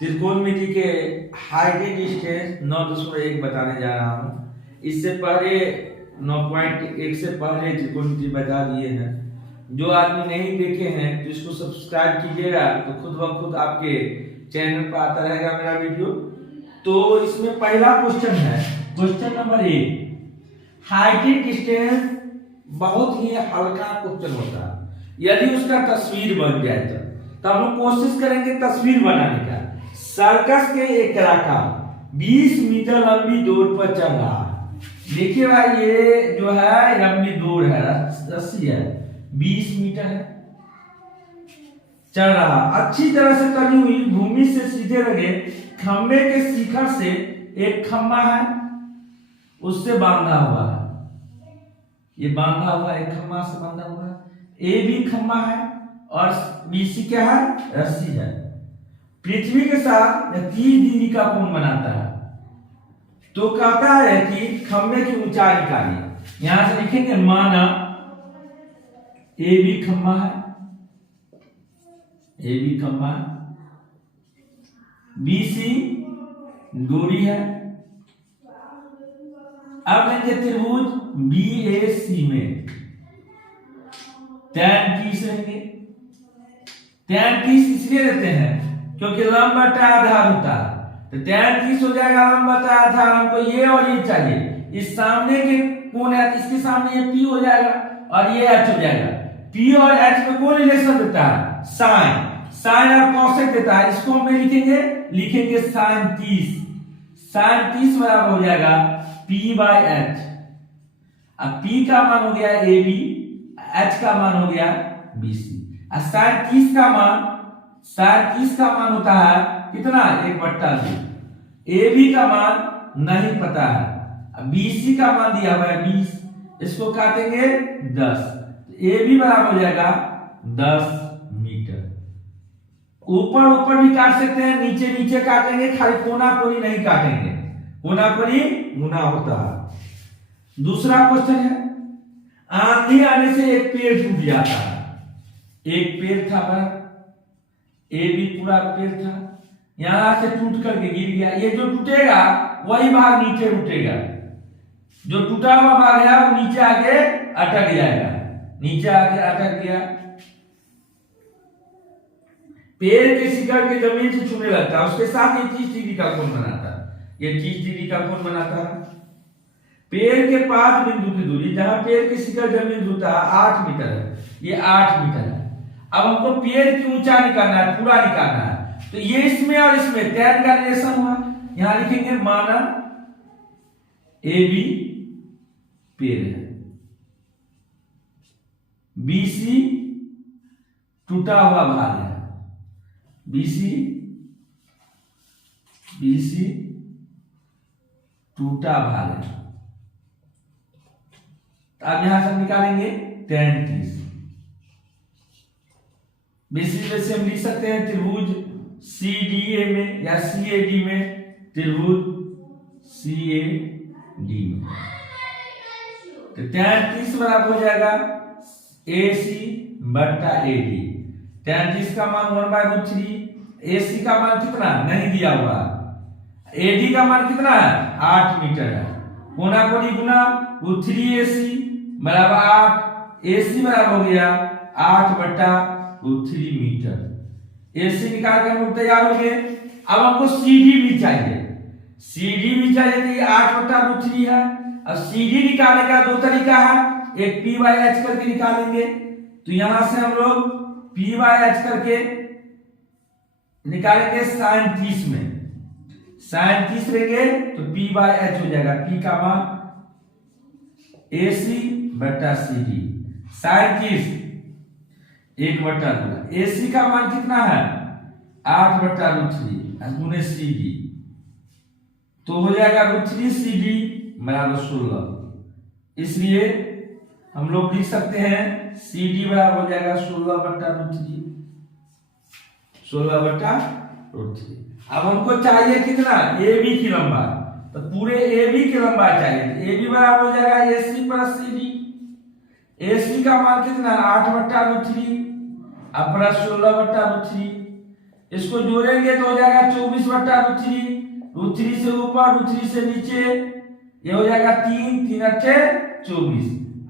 त्रिकोणमिति के height distance 9.1 बताने जा रहा हूँ। इससे पहले 9.1 से पहले त्रिकोणमिति बता दिए हैं। जो आदमी नहीं देखे हैं तो इसको सब्सक्राइब कीजिएगा, तो खुद ब खुद आपके चैनल पर आता रहेगा मेरा वीडियो। तो इसमें पहला क्वेश्चन है, क्वेश्चन नंबर 1। हाइट डिस्टेंस बहुत ही हल्का क्वेश्चन होता है। यदि उसका तस्वीर बन जाए तो हम लोग कोशिश करेंगे तस्वीर बनाने का। सर्कस के एक लड़का 20 मीटर लंबी दौड़ पर चल रहा है। देखिए भाई, ये जो है लंबी दौड़ है, रस्सी है, 20 मीटर है, चल रहा। अच्छी तरह से तली हुई भूमि से सीधे लगे खंबे के शिखर से एक खंबा है, उससे बांधा हुआ है। ये बांधा हुआ एक खंबा से बांधा हुआ है। ए भी खंबा है और बीसी क्या है, रस्सी है। पृथ्वी के साथ 30 डिग्री का कोण बनाता है। तो कहता है कि खंबे की ऊंचाई निकालिए। यहां से लिखेंगे माना ए भी खंबा है, ए भी खंबा है, बीसी दूरी है। अब लेंगे त्रिभुज BAC में tan 30 लेंगे। tan 30 इसलिए लेते हैं क्योंकि लंब बटा आधार होता है, तो tan 30 हो जाएगा लंब बटा आधार। हमको ये और ये चाहिए। इस सामने के कोण है, इसके सामने ये P हो जाएगा और ये H हो जाएगा। P और H में कौन रिलेशन देता है, साइन। साइन और कॉसेक देता है। इसको हम लिखेंगे साइन 30। साइन 30 बराबर हो जाएगा P/H। अब P का मान हो गया AB, H का मान हो गया BC। साइन 30 का मान होता है कितना, 1/2। AB का मान नहीं पता है। अब BC का मान दिया हुआ है 20, इसको काटेंगे 10। AB बराबर हो जाएगा 10 मीटर। ऊपर ऊपर भी काट सकते हैं, नीचे नीचे काटेंगे, खाली कोना कोनी नहीं काटेंगे। कोना कोनी गुना होता है। दूसरा क्वेश्चन है, आंधी आने से एक पेड़ टूट जाता है। एक पेड़ था बड़ा, ए भी पूरा पेड़ था, यहां से टूट करके गिर गया। ये जो टूटेगा वही भाग नीचे टूटेगा। जो टूटा हुआ भाग है वो नीचे आके अटक जाएगा, नीचे आके अटक गया। पेड़ के शिखर के जमीन से छूने लगता है, उसके साथ ये 30 डिग्री का कोण बनाता है। ये 30 डिग्री का कोण बनाता है। पेड़ के 5 बिंदु की दूरी, जहां पेड़ के शिखर जमीन छूता है 8 मीटर है, ये 8 मीटर है। अब हमको पेड़ की ऊंचाई निकालना है, पूरा निकालना है। तो ये इसमें और इसमें tan का रिलेशन हुआ। यहां लिखेंगे माना AB पेड़ है, BC टूटा हुआ भाग है, BC टूटा भाग है। अब यहां से निकालेंगे tan 30। BC से हम लिख सकते हैं त्रिभुज CDA में या CAD में, त्रिभुज CAD में। तो tan 30 बराबर हो जाएगा AC/AD। tan 30 का मान 1/√3, AC का मान कितना नहीं दिया हुआ, AD का मान कितना है 8 मीटर है। कोना कोनी गुना 3AC बराबर 8, AC बराबर हो गया 8/√3 मीटर। AC निकाल के हम लोग तैयार हो गए। अब हमको CD भी चाहिए, CD भी चाहिए, तो ये 8/√3 है। अब CD निकालने का दो तरीका है, एक P/H करके निकालेंगे। तो यहां से हम लोग P/H करके निकालेंगे साइन 30 में। साइन 30 लेंगे तो P/H हो जाएगा। P का मान AC/CD, साइन 30 1/2। AC का मान कितना है 8/√3 गुने CD, तो हो जाएगा √3 CD बराबर 16। इसलिए हम लोग लिख सकते हैं CD बराबर हो जाएगा 16/√3, 16/√3। अब हमको चाहिए कितना, AB की लंबाई, तो पूरे AB की लंबाई चाहिए। तो AB बराबर हो जाएगा AC+CD। AC का मान कितना 8/√3 अब प्लस 16/√3। इसको जोड़ेंगे तो हो जाएगा 24/√3, √3 से ऊपर √3 से नीचे, ये हो जाएगा 3, 3 अट्ठे 24,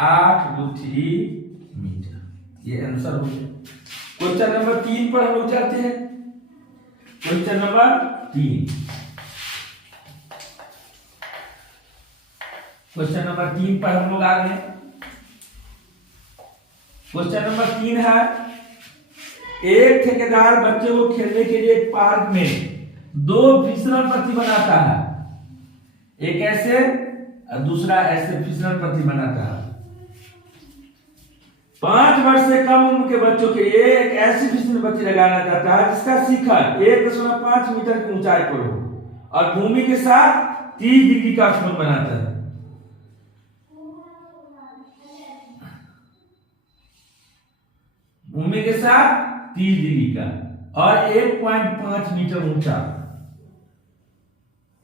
8√3 मीटर। ये आंसर हो गया। क्वेश्चन नंबर 3 पर हम लोग चलते हैं। क्वेश्चन नंबर 3, क्वेश्चन नंबर 3 पर हम लोग आ गए। क्वेश्चन नंबर 3 है, एक ठेकेदार बच्चे को खेलने के लिए एक पार्क में 2 फिसलन पट्टी बनाता है, एक ऐसे और दूसरा ऐसे फिसलन पट्टी बनाता है। 5 वर्ष से कम उम्र के बच्चों के लिए एक ऐसी फिसलन पट्टी लगाना चाहता है जिसका शिखर 1.5 मीटर की ऊंचाई पर हो और भूमि के साथ 30 डिग्री का कोण बनाता है। भूमि के साथ 30 डिग्री का और 1.5 मीटर ऊंचा,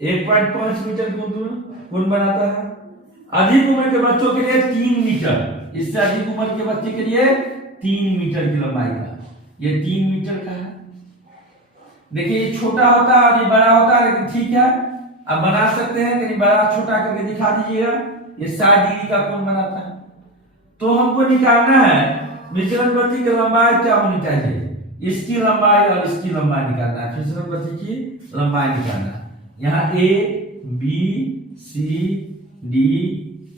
1.5 मीटर कोण बनाता है। अधिक उम्र के बच्चों के लिए 3 मीटर, इससे अधिक उम्र के बच्चे के लिए 3 मीटर की लंबाई का, ये 3 मीटर का है। देखिए ये छोटा होता है और ये बड़ा होता है, लेकिन ठीक है अब बना सकते हैं, कहीं बड़ा छोटा करके दिखा दीजिएगा। ये 60 डिग्री का कोण बनाता है। तो हमको निकालना है फिसलन पट्टी की लंबाई क्या होनी चाहिए, इसकी लंबाई और इसकी लंबाई निकालना है, फिसलन पट्टी की लंबाई निकालना है। यहाँ A B C D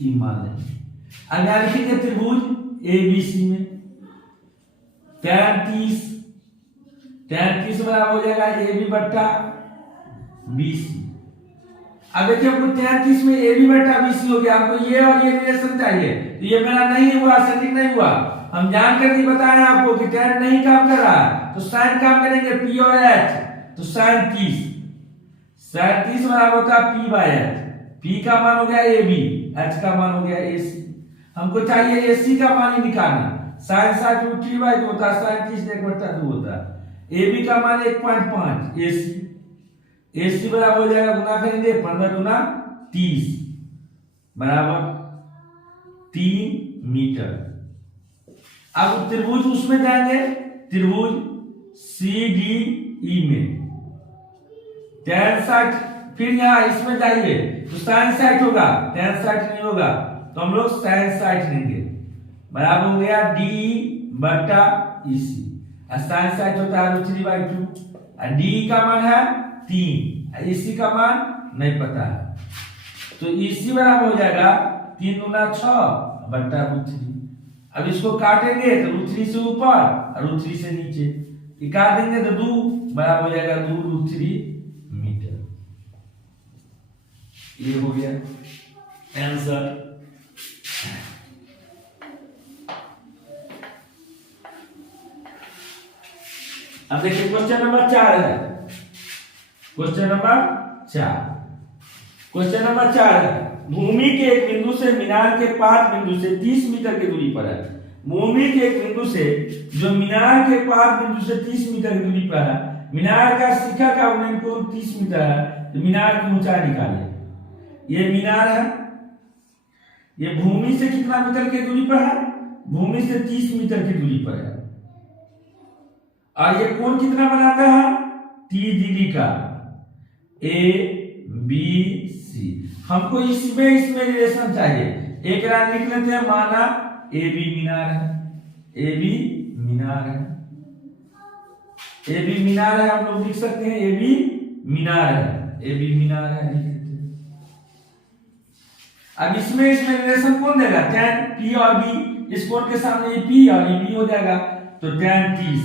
E मान लेंगे। अब यहाँ लिखेंगे त्रिभुज ए बी सी में 33 बराबर हो जाएगा ए बी बट्टा बी सी। अब देखिए हमको 33 में ए बी बट्टा बी सी हो गया, हमको ये और ये रिलेशन चाहिए, तो ये मेरा नहीं हुआ, सेटिंग नहीं हुआ। हम जानकर नहीं बताए आपको कि tan नहीं काम कर रहा है, तो sin काम करेंगे p और h, तो sin 30 बराबर होता है p/h। p का मान हो गया ab, h का मान हो गया ac। हमको चाहिए ac का मान ही निकालना। sin 60√3/2 होता है, sin 30 1/2 होता है। ab का मान 1.5 ac बराबर हो जाएगा, गुना करेंगे 15 गुना 30 बराबर 3 मीटर। अब त्रिभुज उसमें जाएंगे, त्रिभुज CDE में tan 60, फिर यहाँ इसमें जाइए तो sin 60 होगा, tan 60 नहीं होगा, तो हम लोग sin 60 लेंगे, बराबर हो गया DE बट्टा EC। sin 60 होता है √3/2 और DE का मान है 3, EC का मान नहीं पता है, तो EC बराबर हो जाएगा 3 गुना 6 बट्टा √3। अब इसको काटेंगे तो √3 से ऊपर और √3 से नीचे, ये काट देंगे तो 2 बराबर हो जाएगा 2√3 मीटर। ये हो गया आंसर। अब देखिए क्वेश्चन नंबर 4 है। क्वेश्चन नंबर 4 है, भूमि के एक बिंदु से मीनार के 5 बिंदु से 30 मीटर की दूरी पर है। भूमि के एक बिंदु से जो मीनार के 5 बिंदु से 30 मीटर की दूरी पर है, मीनार का शिखर का उन्नयन कोण 30 मीटर है, तो मीनार की ऊंचाई निकालिए। ये मीनार है, ये भूमि से कितना मीटर की दूरी पर है, भूमि से 30 मीटर की दूरी पर है, और ये कोण कितना बनाता है 30 डिग्री का, ABC। हमको इसमें रिलेशन चाहिए। एक लाइन लिख लेते हैं, माना AB मीनार है, AB मीनार है, AB मीनार है, हम लोग लिख सकते हैं AB मीनार है, AB मीनार है, लिख लेते हैं। अब इसमें रिलेशन कौन देगा, tan P और B, इस कोण के सामने ये P और ये B हो जाएगा, तो tan 30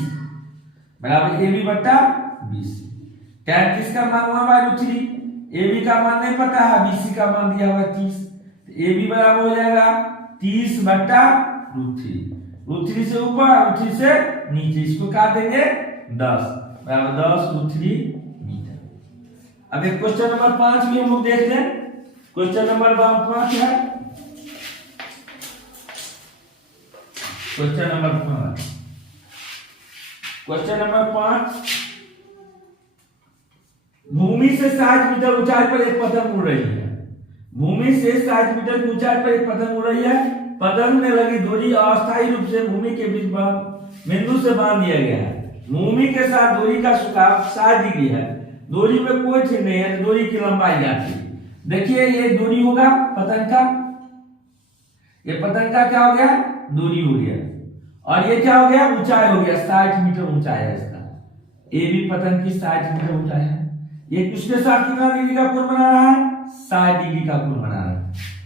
बराबर AB बट्टा BC। tan 30 का मान हुआ √3, AB का मान नहीं पता है, BC का मान दिया हुआ 30, तो AB बराबर हो जाएगा 30 बट्टा √3 से ऊपर √3 से नीचे, इसको काट देंगे 10 बराबर 10√3 मीटर। अब एक क्वेश्चन नंबर 5 भी हम लोग देख लें। क्वेश्चन नंबर 5 है, क्वेश्चन नंबर 5, भूमि से 60 मीटर ऊंचाई पर एक पतंग उड़ रही है। भूमि से 60 मीटर की ऊंचाई पर एक पतंग उड़ रही है। पतंग में लगी डोरी अस्थायी रूप से भूमि के बीच बिंदु से बांध दिया गया है। भूमि के साथ दूरी का झुकाव 60 डिग्री है। दूरी में कोई चीज नहीं है, दूरी की लंबाई जाती है। देखिए ये दूरी होगा पतंग का, ये पतंग का क्या हो गया, दूरी हो गया। और ये क्या हो गया, ऊंचाई हो गया, 60 मीटर ऊंचाई है इसका। ये भी पतंग की 60 मीटर ऊंचाई है। ये किसके साथ कितना डिग्री का कोण बना रहा है, 60 डिग्री का कोण बना रहा है।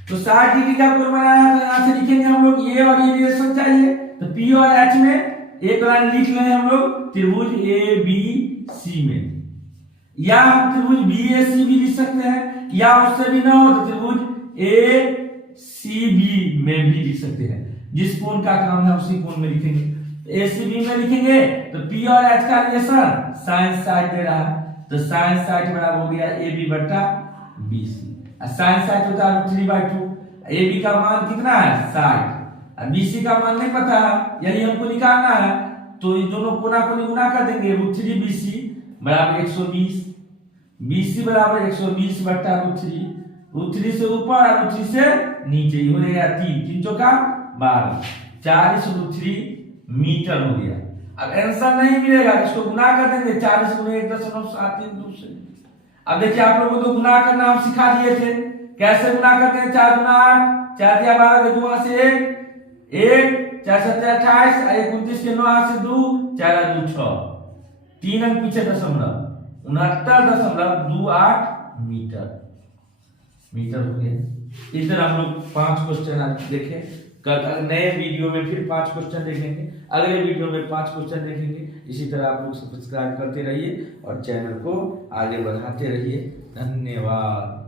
तो 60 डिग्री का कोण बना रहा है, तो यहां से लिखेंगे हम लोग ये और ये रिलेशन चाहिए, तो पी और एच में एक लाइन लिख लें हम लोग त्रिभुज ए बी सी में, या हम त्रिभुज बी ए सी भी लिख सकते हैं, या उससे भी ना हो तो त्रिभुज ए सी बी में भी लिख सकते हैं। जिस कोण का काम है उसी कोण में लिखेंगे। ए सी बी में लिखेंगे तो पी और एच का रिलेशन साइन 60 दे रहा है, तो साइन 60 बराबर हो गया ए बी बट्टा बी सी। साइन 60 होता है √3/2। ए बी का मान कितना है 60, बी सी का मान नहीं पता है, यही हमको निकालना है, तो इन दोनों कोना को गुना कर देंगे। √3 बी सी बराबर 120, बी सी बराबर 120 बट्टा √3, √3 से ऊपर और √3 से नीचे हो जाएगा 3, 3 चौका 12, 40 √3 मीटर हो गया। अब आंसर नहीं मिलेगा, इसको गुना कर देंगे 40 गुणे 1.732 से। अब देखिए आप लोगों को तो गुना करना हम सिखा दिए थे, कैसे गुना करते हैं, 4 गुना 8, 4 दिया 12 2 से 1, 4 7 28, 29 के 9 से 2, 4 2 6, 3 अंक पीछे दशमलव 69.28 मीटर हो गया। इस तरह हम लोग 5 क्वेश्चन आज देखे। कल नए वीडियो में फिर 5 क्वेश्चन देखेंगे, अगले वीडियो में 5 क्वेश्चन देखेंगे। इसी तरह आप लोग सब्सक्राइब करते रहिए और चैनल को आगे बढ़ाते रहिए। धन्यवाद।